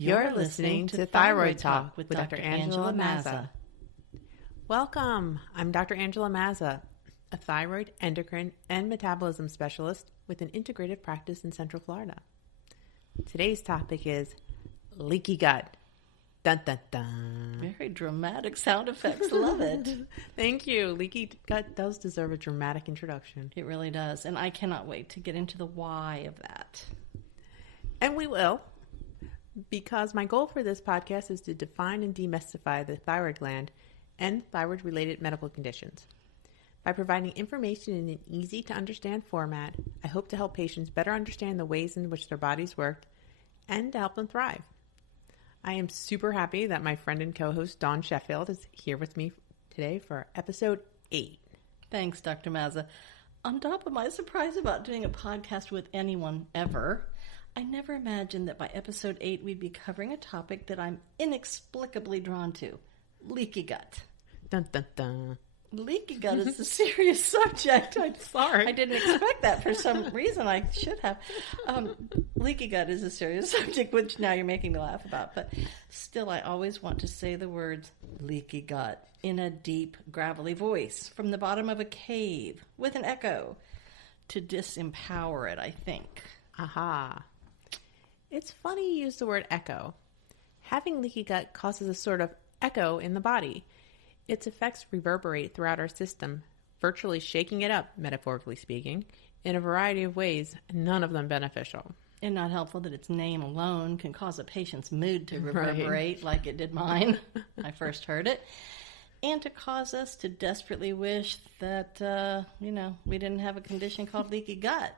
You're listening to Thyroid Talk with Dr. Angela Mazza. Welcome. I'm Dr. Angela Mazza, a thyroid, endocrine, and metabolism specialist with an integrative practice in Central Florida. Today's topic is leaky gut. Dun, dun, dun. Very dramatic sound effects. Love it. Thank you. Leaky gut does deserve a dramatic introduction. It really does. And I cannot wait to get into the why of that. And we will. Because my goal for this podcast is to define and demystify the thyroid gland and thyroid-related medical conditions. By providing information in an easy-to-understand format, I hope to help patients better understand the ways in which their bodies work and to help them thrive. I am super happy that my friend and co-host Dawn Sheffield is here with me today for episode 8. Thanks, Dr. Mazza. On top of my surprise about doing a podcast with anyone ever, I never imagined that by episode 8 we'd be covering a topic that I'm inexplicably drawn to, leaky gut. Dun, dun, dun. Leaky gut is a serious subject. I'm sorry. I didn't expect that for some reason. I should have. Leaky gut is a serious subject, which now you're making me laugh about. But still, I always want to say the words leaky gut in a deep, gravelly voice from the bottom of a cave with an echo to disempower it, I think. Aha. It's funny you use the word echo. Having leaky gut causes a sort of echo in the body. Its effects reverberate throughout our system, virtually shaking it up, metaphorically speaking, in a variety of ways, none of them beneficial. And not helpful that its name alone can cause a patient's mood to reverberate like it did mine when I first heard it, and to cause us to desperately wish that, we didn't have a condition called leaky gut.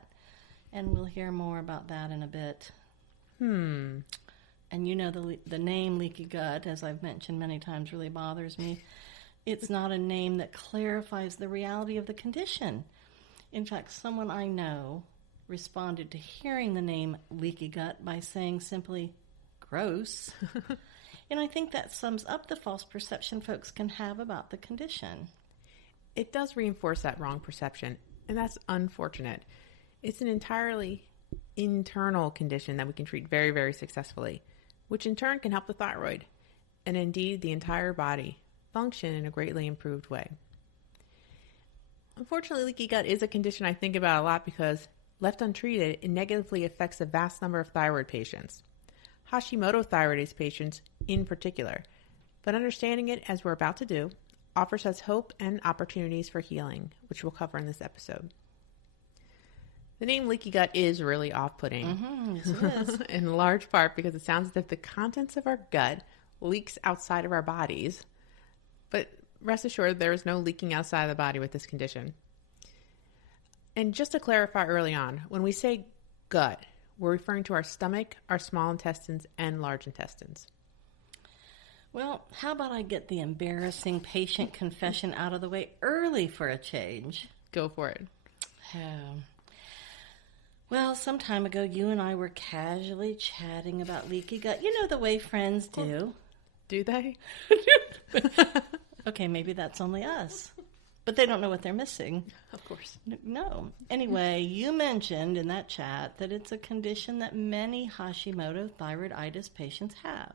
And we'll hear more about that in a bit. And the name leaky gut, as I've mentioned many times, really bothers me. It's not a name that clarifies the reality of the condition. In fact, someone I know responded to hearing the name leaky gut by saying simply, gross. And I think that sums up the false perception folks can have about the condition. It does reinforce that wrong perception, and that's unfortunate. It's an entirely internal condition that we can treat very, very successfully, which in turn can help the thyroid, and indeed the entire body, function in a greatly improved way. Unfortunately, leaky gut is a condition I think about a lot because, left untreated, it negatively affects a vast number of thyroid patients, Hashimoto thyroidase patients in particular. But understanding it, as we're about to do, offers us hope and opportunities for healing, which we'll cover in this episode. The name leaky gut is really off-putting, Yes, it is. in large part because it sounds as if the contents of our gut leaks outside of our bodies. But rest assured, there is no leaking outside of the body with this condition. And just to clarify early on, when we say gut, we're referring to our stomach, our small intestines, and large intestines. Well, how about I get the embarrassing patient confession out of the way early for a change? Go for it. Well, some time ago, you and I were casually chatting about leaky gut. You know the way friends do. Do they? Okay, maybe that's only us. But they don't know what they're missing. Of course. No. Anyway, you mentioned in that chat that it's a condition that many Hashimoto thyroiditis patients have.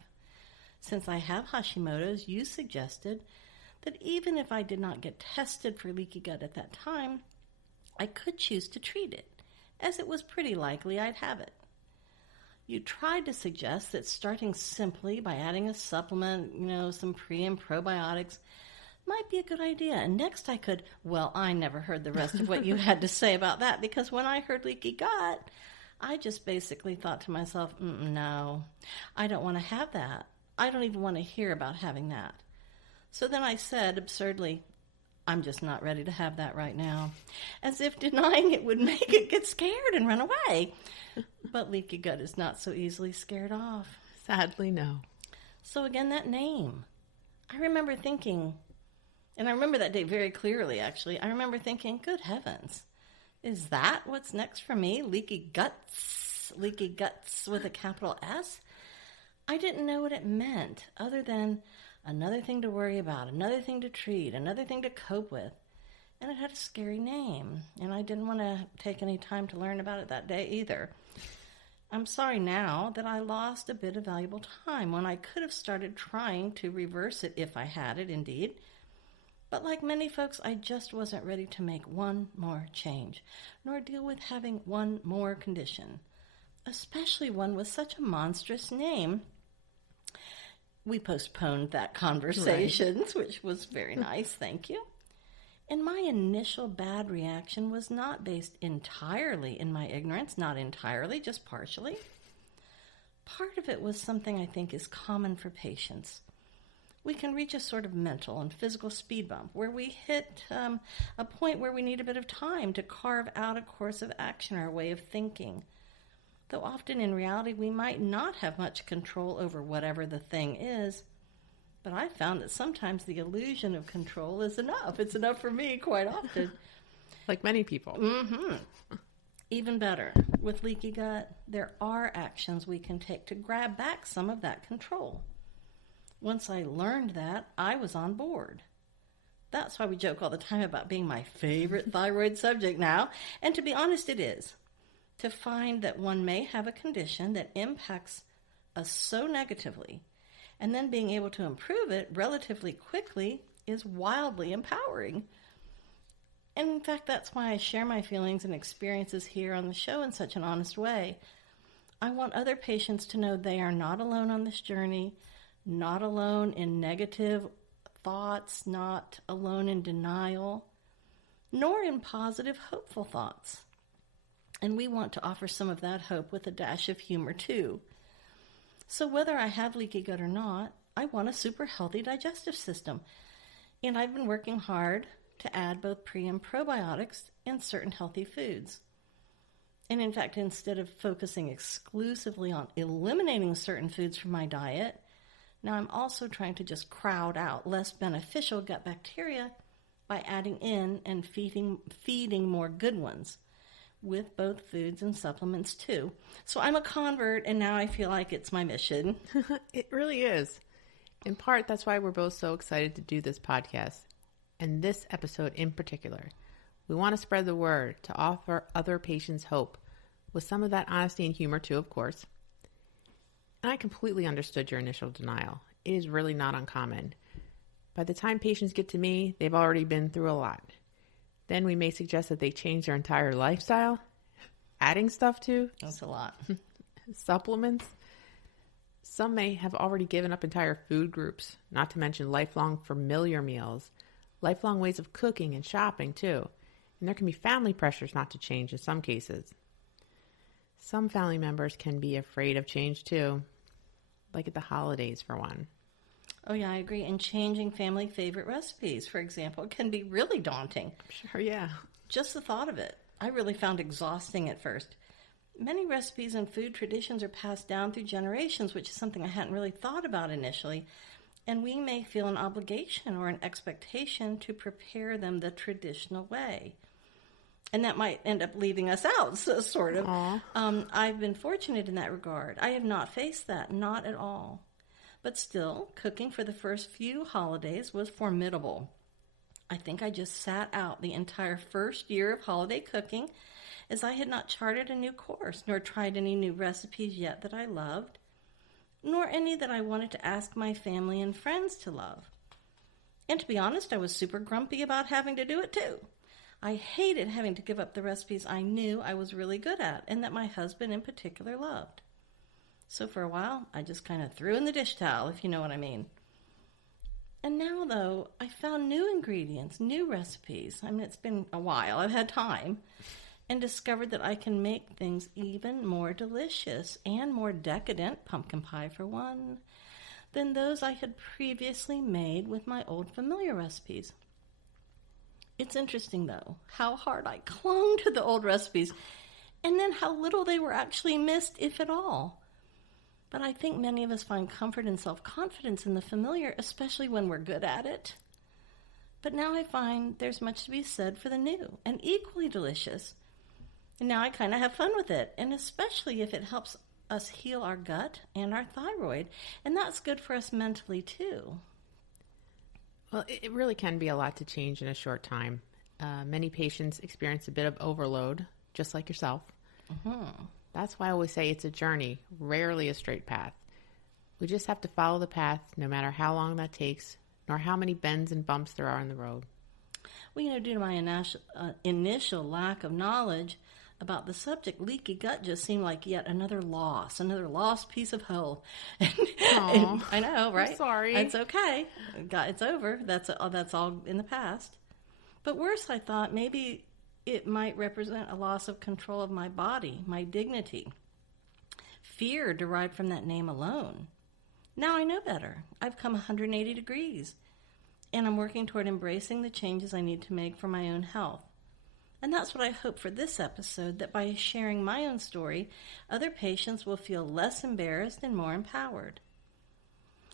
Since I have Hashimoto's, you suggested that even if I did not get tested for leaky gut at that time, I could choose to treat it, as it was pretty likely I'd have it. You tried to suggest that starting simply by adding a supplement, some pre and probiotics, might be a good idea. And next I could, I never heard the rest of what you had to say about that, because when I heard leaky gut, I just basically thought to myself, no, I don't want to have that. I don't even want to hear about having that. So then I said absurdly, I'm just not ready to have that right now, as if denying it would make it get scared and run away. But leaky gut is not so easily scared off. Sadly, no. So again, that name. I remember thinking, and I remember that day very clearly, actually. I remember thinking, good heavens, is that what's next for me? Leaky guts with a capital S? I didn't know what it meant, other than another thing to worry about, another thing to treat, another thing to cope with. And it had a scary name, and I didn't want to take any time to learn about it that day either. I'm sorry now that I lost a bit of valuable time when I could have started trying to reverse it if I had it, indeed. But like many folks, I just wasn't ready to make one more change, nor deal with having one more condition, especially one with such a monstrous name. We postponed that conversation, which was very nice, thank you. And my initial bad reaction was not based entirely in my ignorance, not entirely, just partially. Part of it was something I think is common for patients. We can reach a sort of mental and physical speed bump where we hit a point where we need a bit of time to carve out a course of action or a way of thinking. Though often in reality we might not have much control over whatever the thing is. But I found that sometimes the illusion of control is enough. It's enough for me quite often. Like many people. Mm-hmm. Even better, with leaky gut, there are actions we can take to grab back some of that control. Once I learned that, I was on board. That's why we joke all the time about being my favorite thyroid subject now. And to be honest, it is. To find that one may have a condition that impacts us so negatively, and then being able to improve it relatively quickly is wildly empowering. And in fact, that's why I share my feelings and experiences here on the show in such an honest way. I want other patients to know they are not alone on this journey, not alone in negative thoughts, not alone in denial, nor in positive, hopeful thoughts. And we want to offer some of that hope with a dash of humor, too. So whether I have leaky gut or not, I want a super healthy digestive system. And I've been working hard to add both pre- and probiotics in certain healthy foods. And in fact, instead of focusing exclusively on eliminating certain foods from my diet, now I'm also trying to just crowd out less beneficial gut bacteria by adding in and feeding more good ones, with both foods and supplements too. So I'm a convert, and now I feel like it's my mission. It really is. In part, that's why we're both so excited to do this podcast, and this episode in particular. We want to spread the word to offer other patients hope, with some of that honesty and humor too, of course. And I completely understood your initial denial. It is really not uncommon. By the time patients get to me, they've already been through a lot. Then we may suggest that they change their entire lifestyle, adding stuff to. That's a lot. Supplements. Some may have already given up entire food groups, not to mention lifelong familiar meals, lifelong ways of cooking and shopping too. And there can be family pressures not to change in some cases. Some family members can be afraid of change too, like at the holidays for one. Oh yeah, I agree. And changing family favorite recipes, for example, can be really daunting. Sure, yeah. Just the thought of it, I really found exhausting at first. Many recipes and food traditions are passed down through generations, which is something I hadn't really thought about initially. And we may feel an obligation or an expectation to prepare them the traditional way. And that might end up leaving us out, so, sort of. I've been fortunate in that regard. I have not faced that, not at all. But still, cooking for the first few holidays was formidable. I think I just sat out the entire first year of holiday cooking, as I had not charted a new course, nor tried any new recipes yet that I loved, nor any that I wanted to ask my family and friends to love. And to be honest, I was super grumpy about having to do it too. I hated having to give up the recipes I knew I was really good at, and that my husband in particular loved. So for a while, I just kind of threw in the dish towel, if you know what I mean. And now, though, I found new ingredients, new recipes. I mean, it's been a while. I've had time. And discovered that I can make things even more delicious and more decadent, pumpkin pie for one, than those I had previously made with my old familiar recipes. It's interesting, though, how hard I clung to the old recipes, and then how little they were actually missed, if at all. But I think many of us find comfort and self-confidence in the familiar, especially when we're good at it. But now I find there's much to be said for the new, and equally delicious. And now I kind of have fun with it, and especially if it helps us heal our gut and our thyroid. And that's good for us mentally, too. Well, it really can be a lot to change in a short time. Many patients experience a bit of overload, just like yourself. Mm-hmm. That's why I always say it's a journey, rarely a straight path. We just have to follow the path, no matter how long that takes, nor how many bends and bumps there are in the road. Well, due to my initial lack of knowledge about the subject, leaky gut just seemed like yet another lost piece of hoe. And I know, right? I'm sorry. It's okay. It's over. That's all in the past. But worse, I thought maybe it might represent a loss of control of my body, my dignity. Fear derived from that name alone. Now I know better. I've come 180 degrees, and I'm working toward embracing the changes I need to make for my own health. And that's what I hope for this episode, that by sharing my own story, other patients will feel less embarrassed and more empowered.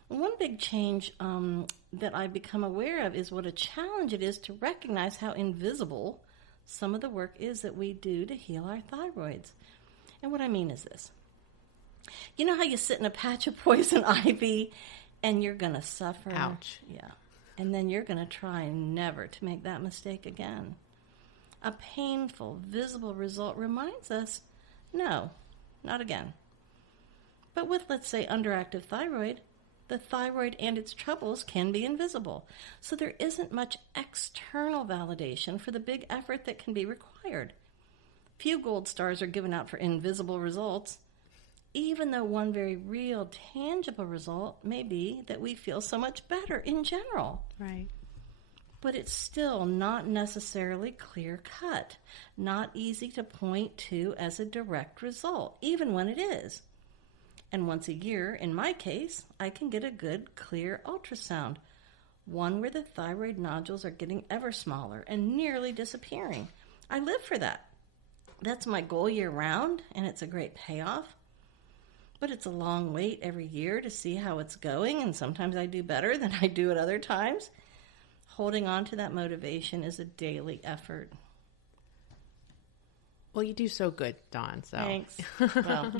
One big change that I've become aware of is what a challenge it is to recognize how invisible some of the work is that we do to heal our thyroids. And what I mean is this. You know how you sit in a patch of poison ivy and you're going to suffer? Ouch. Yeah. And then you're going to try never to make that mistake again. A painful, visible result reminds us, no, not again. But with, let's say, underactive thyroid, the thyroid and its troubles can be invisible. So there isn't much external validation for the big effort that can be required. Few gold stars are given out for invisible results, even though one very real, tangible result may be that we feel so much better in general. Right. But it's still not necessarily clear-cut, not easy to point to as a direct result, even when it is. And once a year, in my case, I can get a good, clear ultrasound, one where the thyroid nodules are getting ever smaller and nearly disappearing. I live for that. That's my goal year-round, and it's a great payoff. But it's a long wait every year to see how it's going, and sometimes I do better than I do at other times. Holding on to that motivation is a daily effort. Well, you do so good, Dawn. So thanks. Well,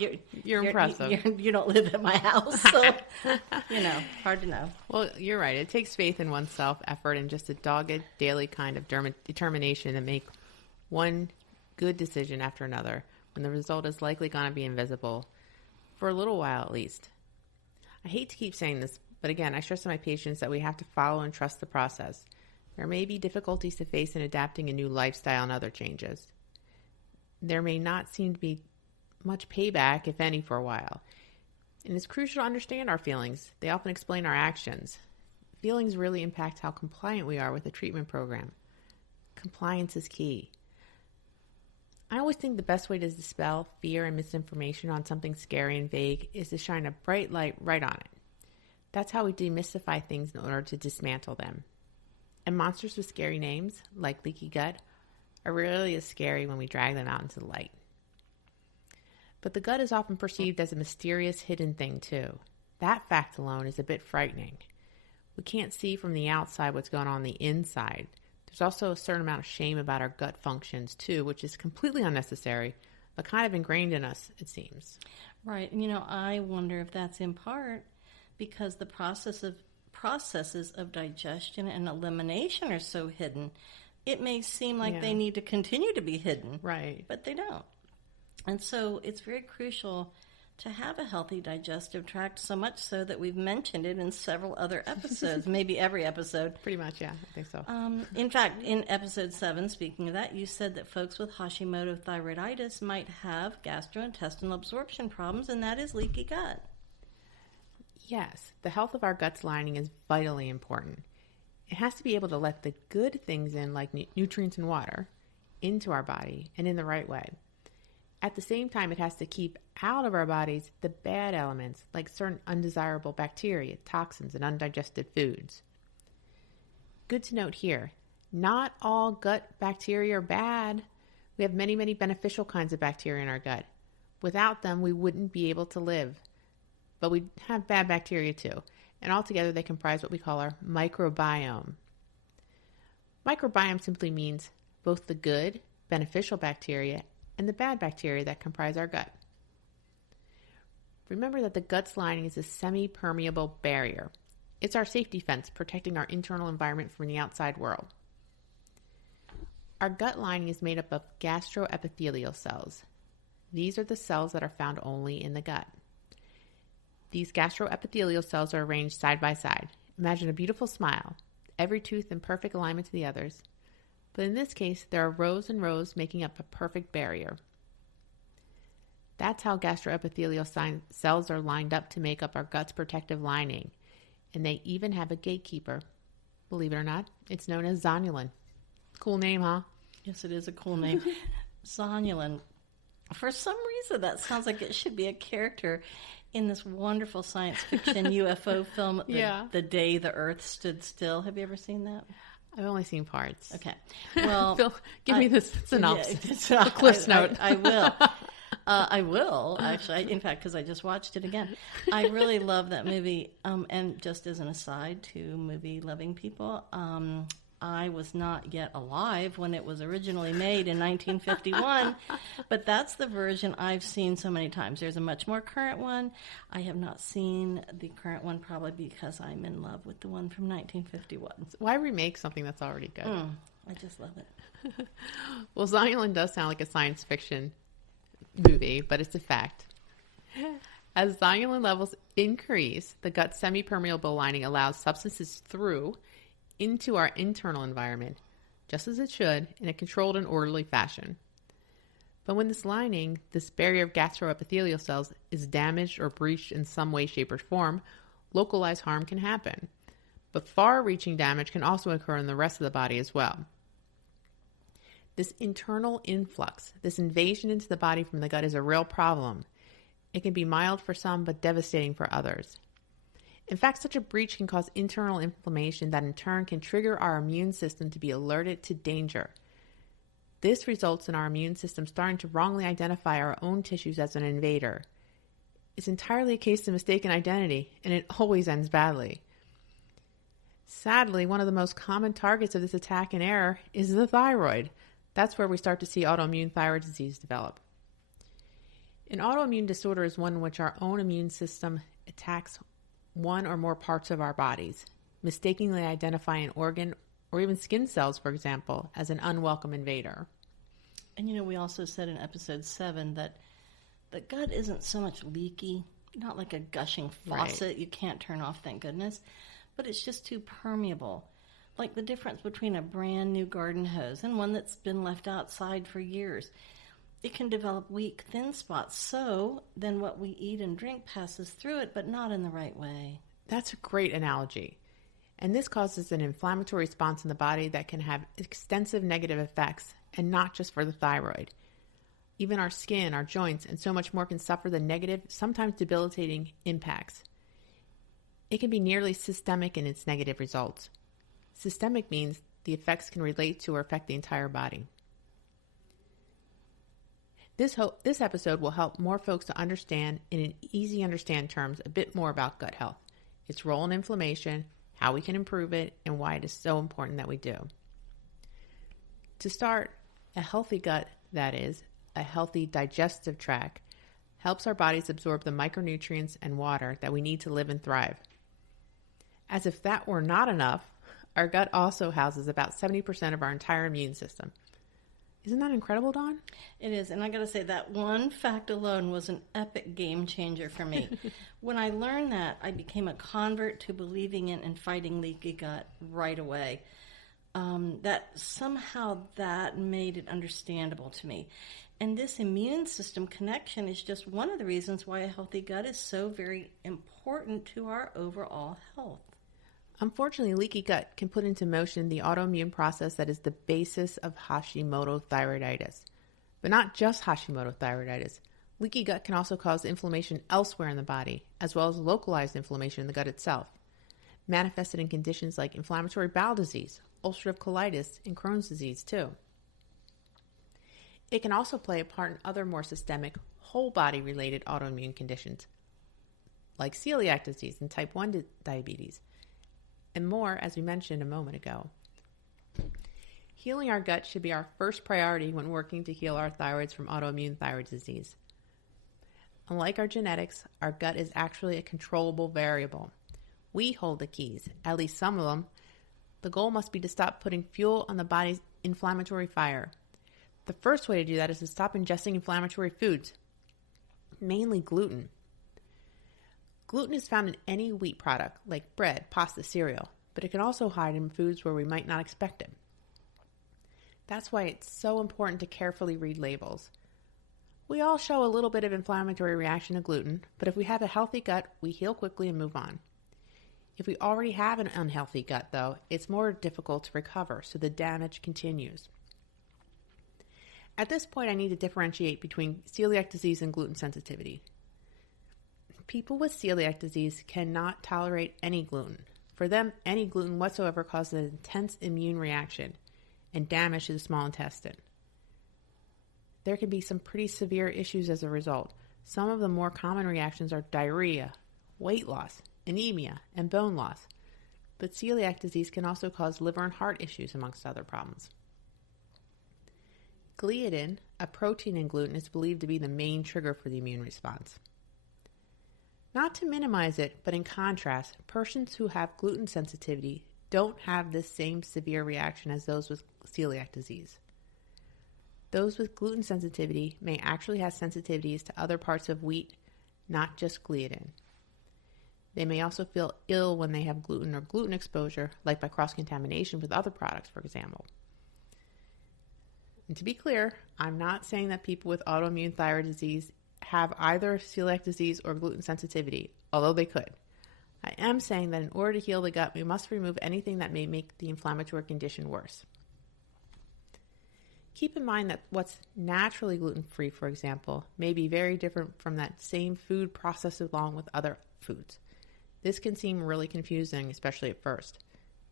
you're impressive. You don't live at my house, so hard to know. Well, you're right. It takes faith in oneself, effort, and just a dogged daily kind of determination to make one good decision after another when the result is likely going to be invisible, for a little while at least. I hate to keep saying this, but again, I stress to my patients that we have to follow and trust the process. There may be difficulties to face in adapting a new lifestyle and other changes. There may not seem to be much payback, if any, for a while. And it's crucial to understand our feelings. They often explain our actions. Feelings really impact how compliant we are with the treatment program. Compliance is key. I always think the best way to dispel fear and misinformation on something scary and vague is to shine a bright light right on it. That's how we demystify things in order to dismantle them. And monsters with scary names, like leaky gut, are rarely as scary when we drag them out into the light. But the gut is often perceived as a mysterious hidden thing too. That fact alone is a bit frightening. We can't see from the outside what's going on the inside. There's also a certain amount of shame about our gut functions too, which is completely unnecessary, but kind of ingrained in us, it seems. Right. I wonder if that's in part because the processes of digestion and elimination are so hidden. It may seem like they need to continue to be hidden. Right. But they don't. And so it's very crucial to have a healthy digestive tract, so much so that we've mentioned it in several other episodes, maybe every episode. Pretty much, yeah, I think so. In fact, in episode 7, speaking of that, you said that folks with Hashimoto thyroiditis might have gastrointestinal absorption problems, and that is leaky gut. Yes, the health of our gut's lining is vitally important. It has to be able to let the good things in, like nutrients and water, into our body and in the right way. At the same time, it has to keep out of our bodies the bad elements, like certain undesirable bacteria, toxins, and undigested foods. Good to note here, not all gut bacteria are bad. We have many, many beneficial kinds of bacteria in our gut. Without them, we wouldn't be able to live. But we have bad bacteria too. And altogether, they comprise what we call our microbiome. Microbiome simply means both the good, beneficial bacteria and the bad bacteria that comprise our gut. Remember that the gut's lining is a semi-permeable barrier. It's our safety fence protecting our internal environment from the outside world. Our gut lining is made up of gastroepithelial cells. These are the cells that are found only in the gut. These gastroepithelial cells are arranged side by side. Imagine a beautiful smile, every tooth in perfect alignment to the others. But in this case, there are rows and rows making up a perfect barrier. That's how gastroepithelial cells are lined up to make up our gut's protective lining. And they even have a gatekeeper. Believe it or not, it's known as zonulin. Cool name, huh? Yes, it is a cool name. Zonulin. For some reason, that sounds like it should be a character in this wonderful science fiction UFO film, The Day the Earth Stood Still. Have you ever seen that? I've only seen parts. Okay. Well, Phil, give me this synopsis. Yeah, a Cliff's note. I will. I will, actually. In fact, because I just watched it again. I really love that movie. And just as an aside to movie-loving people, I was not yet alive when it was originally made in 1951, but that's the version I've seen so many times. There's a much more current one. I have not seen the current one probably because I'm in love with the one from 1951. Why remake something that's already good? I just love it. Well, zonulin does sound like a science fiction movie, but it's a fact. As zonulin levels increase, the gut's semi-permeable lining allows substances through into our internal environment, just as it should, in a controlled and orderly fashion. But when this lining, this barrier of gastroepithelial cells, is damaged or breached in some way, shape, or form, localized harm can happen. But far-reaching damage can also occur in the rest of the body as well. This internal influx, this invasion into the body from the gut is a real problem. It can be mild for some, but devastating for others. In fact, such a breach can cause internal inflammation that in turn can trigger our immune system to be alerted to danger. This results in our immune system starting to wrongly identify our own tissues as an invader. It's entirely a case of mistaken identity, and it always ends badly. Sadly, one of the most common targets of this attack and error is the thyroid. That's where we start to see autoimmune thyroid disease develop. An autoimmune disorder is one in which our own immune system attacks one or more parts of our bodies, mistakenly identifying an organ or even skin cells, for example, as an unwelcome invader. And we also said in episode 7 that the gut isn't so much leaky, not like a gushing faucet you can't turn off, thank goodness, but it's just too permeable. Like the difference between a brand new garden hose and one that's been left outside for years. It can develop weak, thin spots, so then what we eat and drink passes through it, but not in the right way. That's a great analogy. And this causes an inflammatory response in the body that can have extensive negative effects, and not just for the thyroid. Even our skin, our joints, and so much more can suffer the negative, sometimes debilitating impacts. It can be nearly systemic in its negative results. Systemic means the effects can relate to or affect the entire body. This episode will help more folks to understand, in an easy understand terms, a bit more about gut health, its role in inflammation, how we can improve it, and why it is so important that we do. To start, a healthy gut, that is, a healthy digestive tract, helps our bodies absorb the micronutrients and water that we need to live and thrive. As if that were not enough, our gut also houses about 70% of our entire immune system. Isn't that incredible, Dawn? It is, and I got to say that one fact alone was an epic game changer for me. When I learned that, I became a convert to believing in and fighting leaky gut right away. That somehow that made it understandable to me. And this immune system connection is just one of the reasons why a healthy gut is so very important to our overall health. Unfortunately, leaky gut can put into motion the autoimmune process that is the basis of Hashimoto thyroiditis. But not just Hashimoto thyroiditis. Leaky gut can also cause inflammation elsewhere in the body, as well as localized inflammation in the gut itself, manifested in conditions like inflammatory bowel disease, ulcerative colitis, and Crohn's disease too. It can also play a part in other more systemic, whole-body-related autoimmune conditions, like celiac disease and type 1 diabetes, and more, as we mentioned a moment ago. Healing our gut should be our first priority when working to heal our thyroids from autoimmune thyroid disease. Unlike our genetics, our gut is actually a controllable variable. We hold the keys, at least some of them. The goal must be to stop putting fuel on the body's inflammatory fire. The first way to do that is to stop ingesting inflammatory foods, mainly gluten. Gluten is found in any wheat product, like bread, pasta, cereal, but it can also hide in foods where we might not expect it. That's why it's so important to carefully read labels. We all show a little bit of inflammatory reaction to gluten, but if we have a healthy gut, we heal quickly and move on. If we already have an unhealthy gut, though, it's more difficult to recover, so the damage continues. At this point, I need to differentiate between celiac disease and gluten sensitivity. People with celiac disease cannot tolerate any gluten. For them, any gluten whatsoever causes an intense immune reaction and damage to the small intestine. There can be some pretty severe issues as a result. Some of the more common reactions are diarrhea, weight loss, anemia, and bone loss. But celiac disease can also cause liver and heart issues, amongst other problems. Gliadin, a protein in gluten, is believed to be the main trigger for the immune response. Not to minimize it, but in contrast, persons who have gluten sensitivity don't have this same severe reaction as those with celiac disease. Those with gluten sensitivity may actually have sensitivities to other parts of wheat, not just gliadin. They may also feel ill when they have gluten or gluten exposure, like by cross-contamination with other products, for example. And to be clear, I'm not saying that people with autoimmune thyroid disease have either celiac disease or gluten sensitivity, although they could. I am saying that in order to heal the gut, we must remove anything that may make the inflammatory condition worse. Keep in mind that what's naturally gluten-free, for example, may be very different from that same food processed along with other foods. This can seem really confusing, especially at first.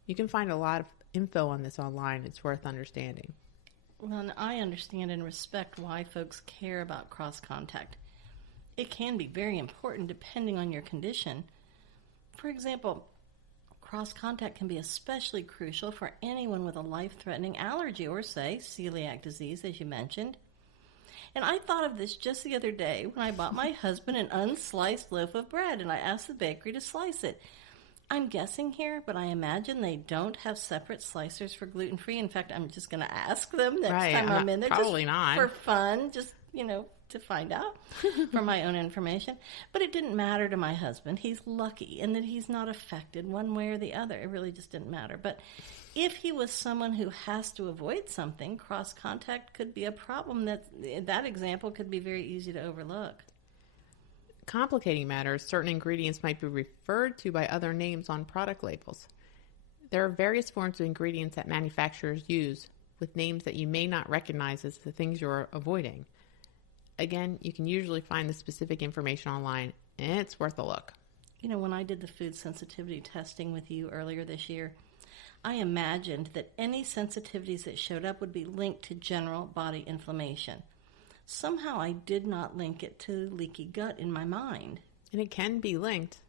You can find a lot of info on this online. It's worth understanding. Well, and I understand and respect why folks care about cross-contact. It can be very important depending on your condition. For example, cross-contact can be especially crucial for anyone with a life-threatening allergy or, say, celiac disease, as you mentioned. And I thought of this just the other day when I bought my husband an unsliced loaf of bread and I asked the bakery to slice it. I'm guessing here, but I imagine they don't have separate slicers for gluten-free. In fact, I'm just going to ask them next time I'm in there. Probably just not. For fun, just, to find out for my own information. But it didn't matter to my husband. He's lucky in that he's not affected one way or the other. It really just didn't matter. But if he was someone who has to avoid something, cross-contact could be a problem. That example could be very easy to overlook. Complicating matters, certain ingredients might be referred to by other names on product labels. There are various forms of ingredients that manufacturers use with names that you may not recognize as the things you're avoiding. Again, you can usually find the specific information online, and it's worth a look. When I did the food sensitivity testing with you earlier this year, I imagined that any sensitivities that showed up would be linked to general body inflammation. Somehow I did not link it to leaky gut in my mind. And it can be linked.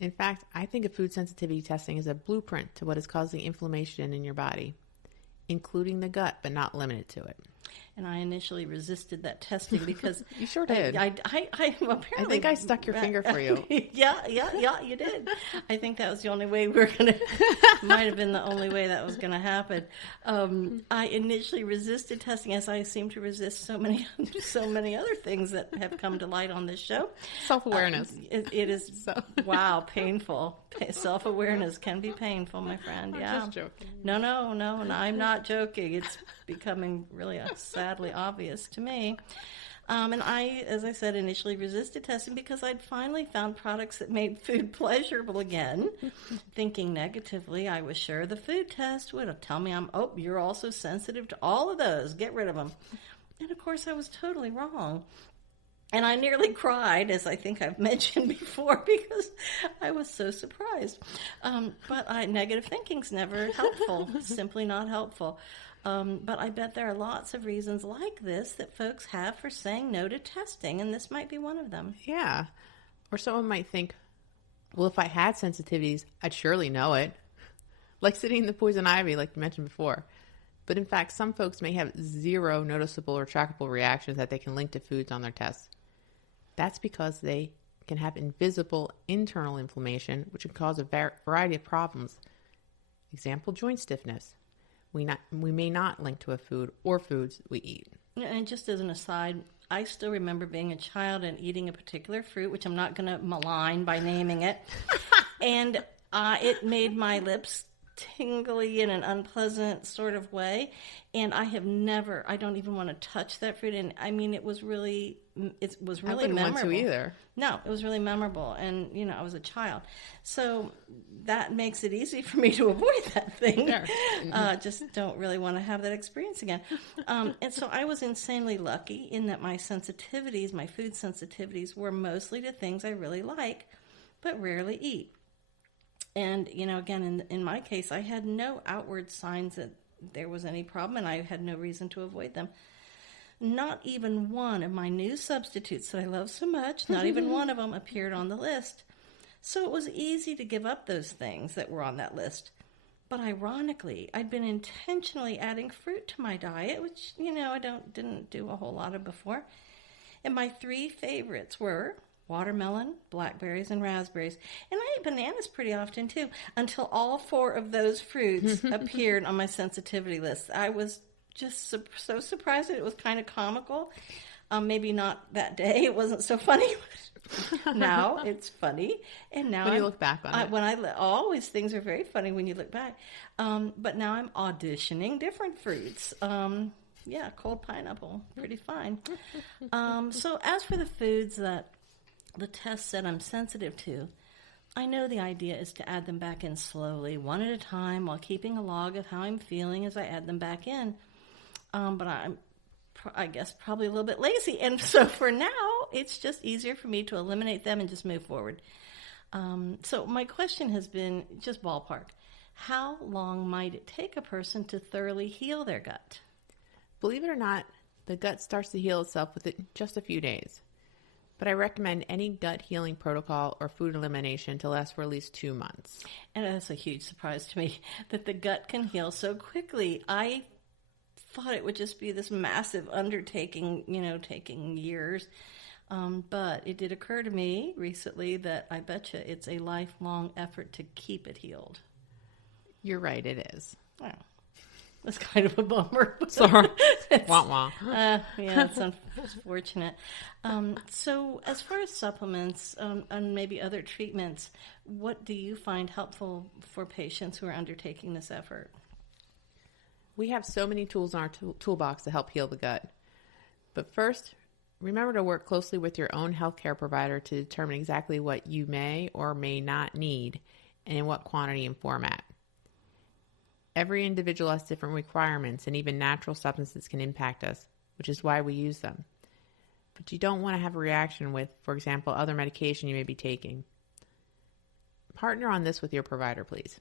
In fact, I think of food sensitivity testing as a blueprint to what is causing inflammation in your body, including the gut, but not limited to it. And I initially resisted that testing because... You sure did. I apparently... I think I stuck your finger for you. Yeah, you did. I think that was the only way we were going to... might have been the only way that was going to happen. I initially resisted testing, as I seem to resist so many other things that have come to light on this show. Self-awareness. It is, wow, painful. Self-awareness can be painful, my friend. Yeah. I'm just joking. No, I'm not joking. It's becoming really sadly obvious to me. And I, as I said, initially resisted testing because I'd finally found products that made food pleasurable again. Thinking negatively, I was sure the food test would tell me you're also sensitive to all of those. Get rid of them. And of course, I was totally wrong. And I nearly cried, as I think I've mentioned before, because I was so surprised. But negative thinking's never helpful, simply not helpful. But I bet there are lots of reasons like this that folks have for saying no to testing, and this might be one of them. Yeah. Or someone might think, well, if I had sensitivities, I'd surely know it. Like sitting in the poison ivy, like you mentioned before. But in fact, some folks may have zero noticeable or trackable reactions that they can link to foods on their tests. That's because they can have invisible internal inflammation, which can cause a variety of problems. Example, joint stiffness. we may not link to a food or foods we eat. And just as an aside, I still remember being a child and eating a particular fruit, which I'm not going to malign by naming it, and it made my lips tingly in an unpleasant sort of way, and I don't even want to touch that fruit. And I mean, it was really I wouldn't memorable. want to either. No, it was really memorable, and I was a child, so that makes it easy for me to avoid that thing. Sure. Just don't really want to have that experience again. And so I was insanely lucky in that my food sensitivities, were mostly to things I really like, but rarely eat. And, again, in my case, I had no outward signs that there was any problem, and I had no reason to avoid them. Not even one of my new substitutes that I love so much, not even one of them appeared on the list. So it was easy to give up those things that were on that list. But ironically, I'd been intentionally adding fruit to my diet, which, I didn't do a whole lot of before. And my 3 favorites were watermelon, blackberries, and raspberries. And I ate bananas pretty often, too, until all 4 of those fruits appeared on my sensitivity list. I was just so surprised that it was kind of comical. Maybe not that day. It wasn't so funny. Now it's funny. And now when you look back on it. Always things are very funny when you look back. But now I'm auditioning different fruits. Cold pineapple, pretty fine. So as for the foods that the test said I'm sensitive to, I know the idea is to add them back in slowly, one at a time, while keeping a log of how I'm feeling as I add them back in. But I guess probably a little bit lazy. And so for now, it's just easier for me to eliminate them and just move forward. So my question has been just ballpark. How long might it take a person to thoroughly heal their gut? Believe it or not, the gut starts to heal itself within just a few days. But I recommend any gut healing protocol or food elimination to last for at least 2 months. And that's a huge surprise to me that the gut can heal so quickly. I thought it would just be this massive undertaking, taking years. But it did occur to me recently that I bet you it's a lifelong effort to keep it healed. You're right, it is. Wow. That's kind of a bummer. Sorry. Wah wah. It's unfortunate. So as far as supplements and maybe other treatments, what do you find helpful for patients who are undertaking this effort? We have so many tools in our toolbox to help heal the gut. But first, remember to work closely with your own healthcare provider to determine exactly what you may or may not need and in what quantity and format. Every individual has different requirements, and even natural substances can impact us, which is why we use them. But you don't want to have a reaction with, for example, other medication you may be taking. Partner on this with your provider, please.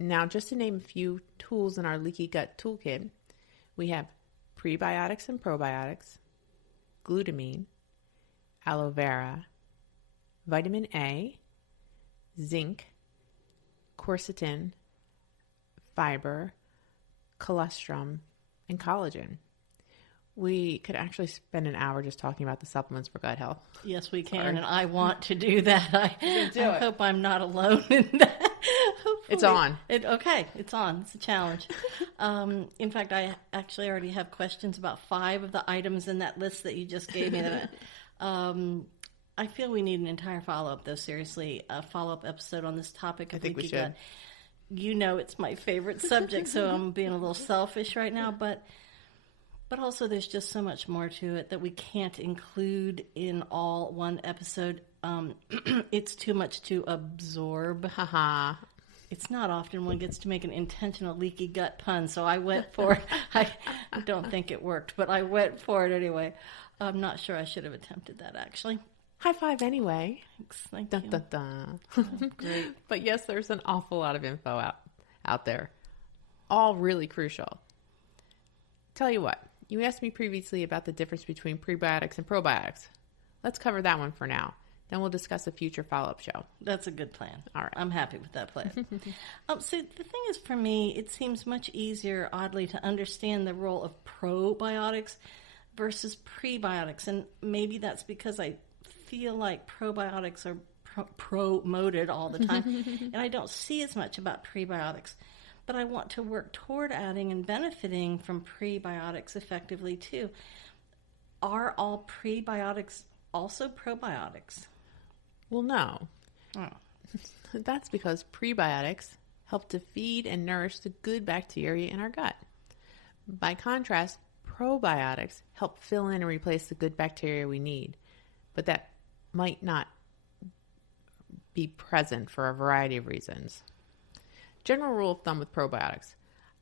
Now, just to name a few tools in our Leaky Gut toolkit, we have prebiotics and probiotics, glutamine, aloe vera, vitamin A, zinc, quercetin, fiber, colostrum, and collagen. We could actually spend an hour just talking about the supplements for gut health. Yes, we can, and I want to do that. I hope I'm not alone in that. Hopefully. It's on. It's on. It's a challenge. In fact, I actually already have questions about 5 of the items in that list that you just gave me. I feel we need an entire follow-up, though, seriously, a follow-up episode on this topic of leaky gut. It's my favorite subject, so I'm being a little selfish right now, but also there's just so much more to it that we can't include in all one episode. It's too much to absorb. Haha. It's not often one gets to make an intentional leaky gut pun, so I went for it. I don't think it worked, but I went for it anyway. I'm not sure I should have attempted that, actually. High five anyway. Thanks. Thank dun, you. Dun, dun. Oh, great. But yes, there's an awful lot of info out there. All really crucial. Tell you what, you asked me previously about the difference between prebiotics and probiotics. Let's cover that one for now. Then we'll discuss a future follow-up show. That's a good plan. All right. I'm happy with that plan. So the thing is, for me, it seems much easier, oddly, to understand the role of probiotics versus prebiotics. And maybe that's because I feel like probiotics are promoted all the time, and I don't see as much about prebiotics. but I want to work toward adding and benefiting from prebiotics effectively too. Are all prebiotics also probiotics? Well, no. Oh. That's because prebiotics help to feed and nourish the good bacteria in our gut. By contrast, probiotics help fill in and replace the good bacteria we need, but that might not be present for a variety of reasons. General rule of thumb with probiotics.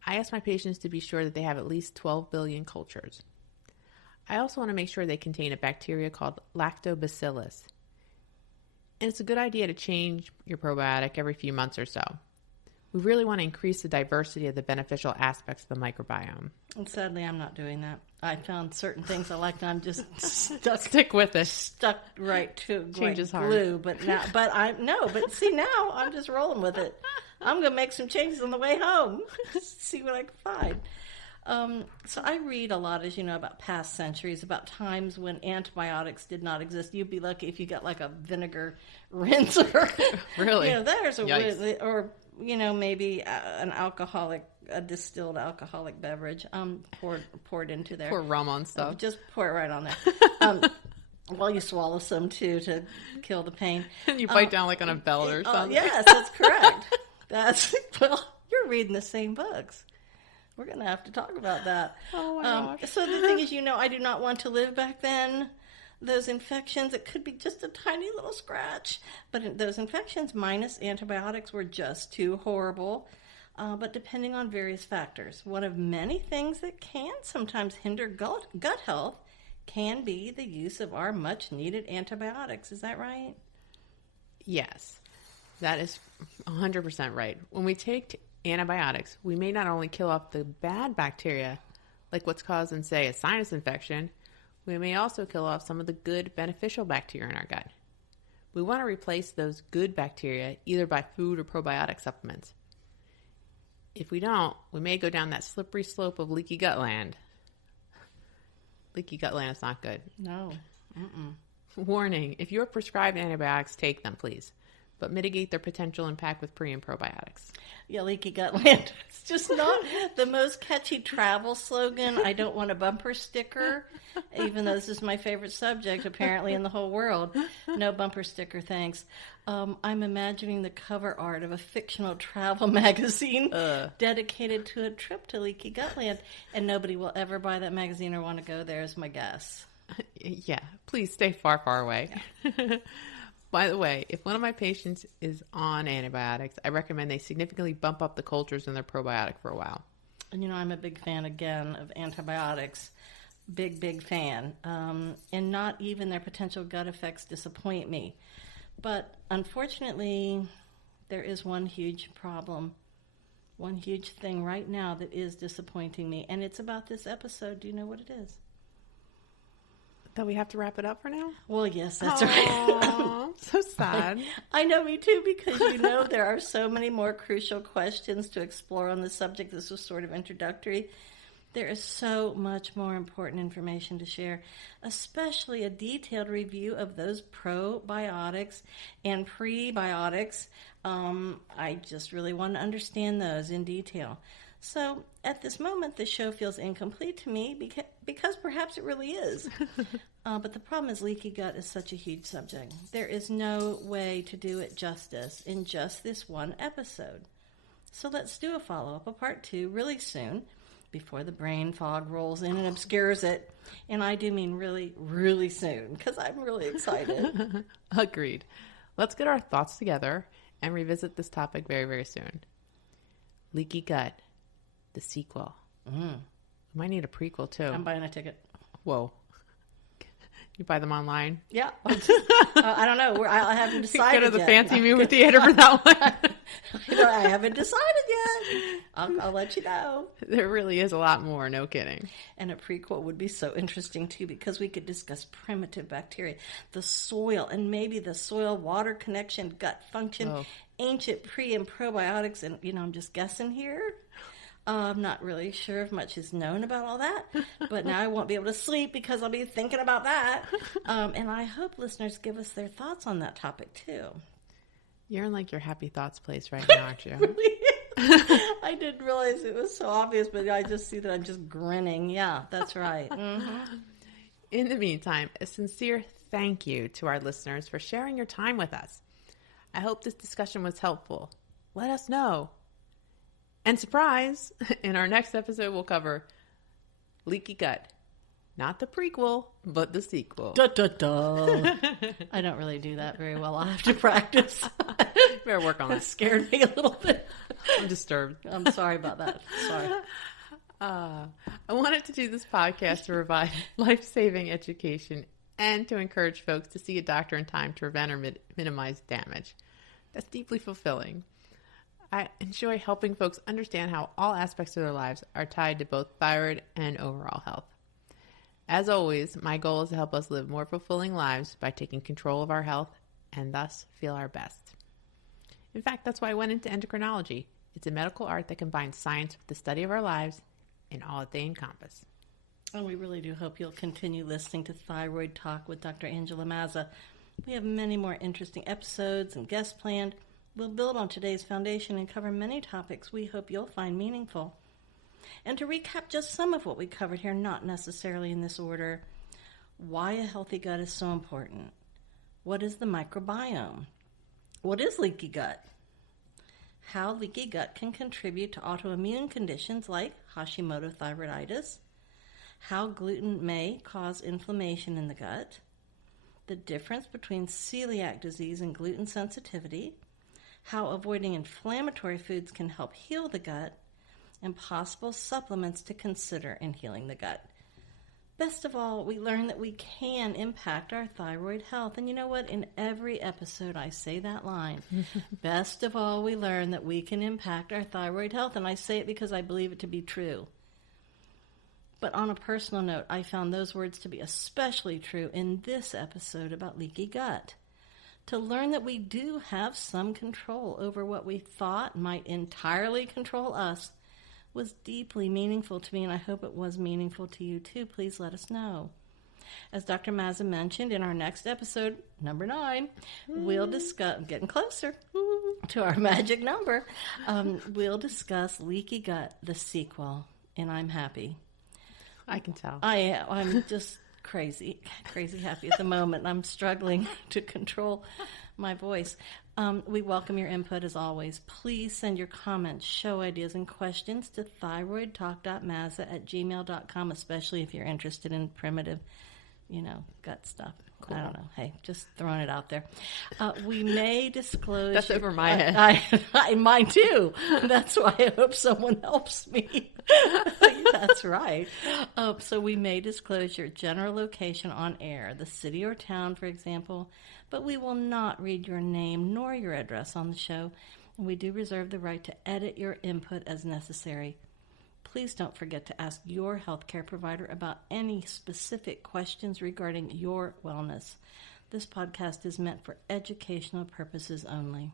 I ask my patients to be sure that they have at least 12 billion cultures. I also want to make sure they contain a bacteria called lactobacillus. And it's a good idea to change your probiotic every few months or so. We really want to increase the diversity of the beneficial aspects of the microbiome. And sadly, I'm not doing that. I found certain things I liked, and I'm just stuck. Stick with it. Stuck right to Change is hard. glue. But see now I'm just rolling with it. I'm going to make some changes on the way home. See what I can find. So I read a lot, as you know, about past centuries, about times when antibiotics did not exist. You'd be lucky if you got like a vinegar rinser. Really? There's a Yikes. or maybe a distilled alcoholic beverage poured into there. Pour rum on stuff. Just pour it right on there. While you swallow some too to kill the pain. And you bite down like on a belt or something. Yes, that's correct. You're reading the same books. We're going to have to talk about that. Oh my gosh. So the thing is, I do not want to live back then. Those infections, it could be just a tiny little scratch, but those infections minus antibiotics were just too horrible. But depending on various factors, one of many things that can sometimes hinder gut health can be the use of our much needed antibiotics. Is that right? Yes, that is 100% right. When we take antibiotics, we may not only kill off the bad bacteria, like what's causing, say, a sinus infection, we may also kill off some of the good beneficial bacteria in our gut. We want to replace those good bacteria either by food or probiotic supplements. If we don't, we may go down that slippery slope of leaky gut land. Leaky gut land is not good. No. Mm-mm. Warning, if you're prescribed antibiotics, take them, please. But mitigate their potential impact with pre- and probiotics. Yeah, leaky gut land. It's just not the most catchy travel slogan. I don't want a bumper sticker, even though this is my favorite subject, apparently, in the whole world. No bumper sticker, thanks. I'm imagining the cover art of a fictional travel magazine dedicated to a trip to leaky gut land, and nobody will ever buy that magazine or want to go there, is my guess. Yeah, please stay far, far away. Yeah. By the way, if one of my patients is on antibiotics, I recommend they significantly bump up the cultures in their probiotic for a while. And I'm a big fan, again, of antibiotics. Big fan. And not even their potential gut effects disappoint me. But unfortunately, there is one huge problem, one huge thing right now that is disappointing me. And it's about this episode. Do you know what it is? That we have to wrap it up for now? Well, yes, that's right. So sad. I know, me too, because there are so many more crucial questions to explore on this subject. This was sort of introductory. There is so much more important information to share, especially a detailed review of those probiotics and prebiotics. I just really want to understand those in detail. So at this moment, the show feels incomplete to me because perhaps it really is. But the problem is leaky gut is such a huge subject. There is no way to do it justice in just this one episode. So let's do a follow-up, a part 2, really soon, before the brain fog rolls in and obscures it. And I do mean really, really soon, because I'm really excited. Agreed. Let's get our thoughts together and revisit this topic very, very soon. Leaky gut. The sequel. We might need a prequel, too. I'm buying a ticket. Whoa. You buy them online? Yeah. I don't know. I haven't decided yet. Go to the yet. fancy movie theater for that one. I haven't decided yet. I'll let you know. There really is a lot more, no kidding. And a prequel would be so interesting, too, because we could discuss primitive bacteria, the soil, and maybe the soil-water connection, gut function, ancient pre- and probiotics, and, I'm just guessing here. I'm not really sure if much is known about all that, but now I won't be able to sleep because I'll be thinking about that. And I hope listeners give us their thoughts on that topic, too. You're in, your happy thoughts place right now, aren't you? Really I didn't realize it was so obvious, but I just see that I'm just grinning. Yeah, that's right. Mm-hmm. In the meantime, a sincere thank you to our listeners for sharing your time with us. I hope this discussion was helpful. Let us know. And surprise, in our next episode, we'll cover Leaky Gut. Not the prequel, but the sequel. Da, da, da. I don't really do that very well. I'll have to practice. Better work on that. Scared me a little bit. I'm disturbed. I'm sorry about that. Sorry. I wanted to do this podcast to provide life-saving education and to encourage folks to see a doctor in time to prevent or minimize damage. That's deeply fulfilling. I enjoy helping folks understand how all aspects of their lives are tied to both thyroid and overall health. As always, my goal is to help us live more fulfilling lives by taking control of our health and thus feel our best. In fact, that's why I went into endocrinology. It's a medical art that combines science with the study of our lives and all that they encompass. And we really do hope you'll continue listening to Thyroid Talk with Dr. Angela Mazza. We have many more interesting episodes and guests planned. We'll build on today's foundation and cover many topics we hope you'll find meaningful. And to recap just some of what we covered here, not necessarily in this order: why a healthy gut is so important. What is the microbiome? What is leaky gut? How leaky gut can contribute to autoimmune conditions like Hashimoto thyroiditis. How gluten may cause inflammation in the gut. The difference between celiac disease and gluten sensitivity. How avoiding inflammatory foods can help heal the gut. And possible supplements to consider in healing the gut. Best of all, we learn that we can impact our thyroid health. And you know what? In every episode, I say that line. Best of all, we learn that we can impact our thyroid health. And I say it because I believe it to be true. But on a personal note, I found those words to be especially true in this episode about leaky gut. To learn that we do have some control over what we thought might entirely control us was deeply meaningful to me, and I hope it was meaningful to you too. Please let us know. As Dr. Mazza mentioned, in our next episode, number 9, we'll discuss, getting closer to our magic number, we'll discuss Leaky Gut, the sequel, and I'm happy. I can tell. I'm just crazy happy at the moment. I'm struggling to control my voice. We welcome your input as always. Please send your comments, show ideas, and questions to thyroidtalk.mazza@gmail.com, especially if you're interested in primitive, gut stuff. Cool. I don't know. Hey, just throwing it out there. We may disclose... That's over my head. Mine too. That's why I hope someone helps me. That's right. So we may disclose your general location on air, the city or town, for example, but we will not read your name nor your address on the show, and we do reserve the right to edit your input as necessary. Please don't forget to ask your healthcare provider about any specific questions regarding your wellness. This podcast is meant for educational purposes only.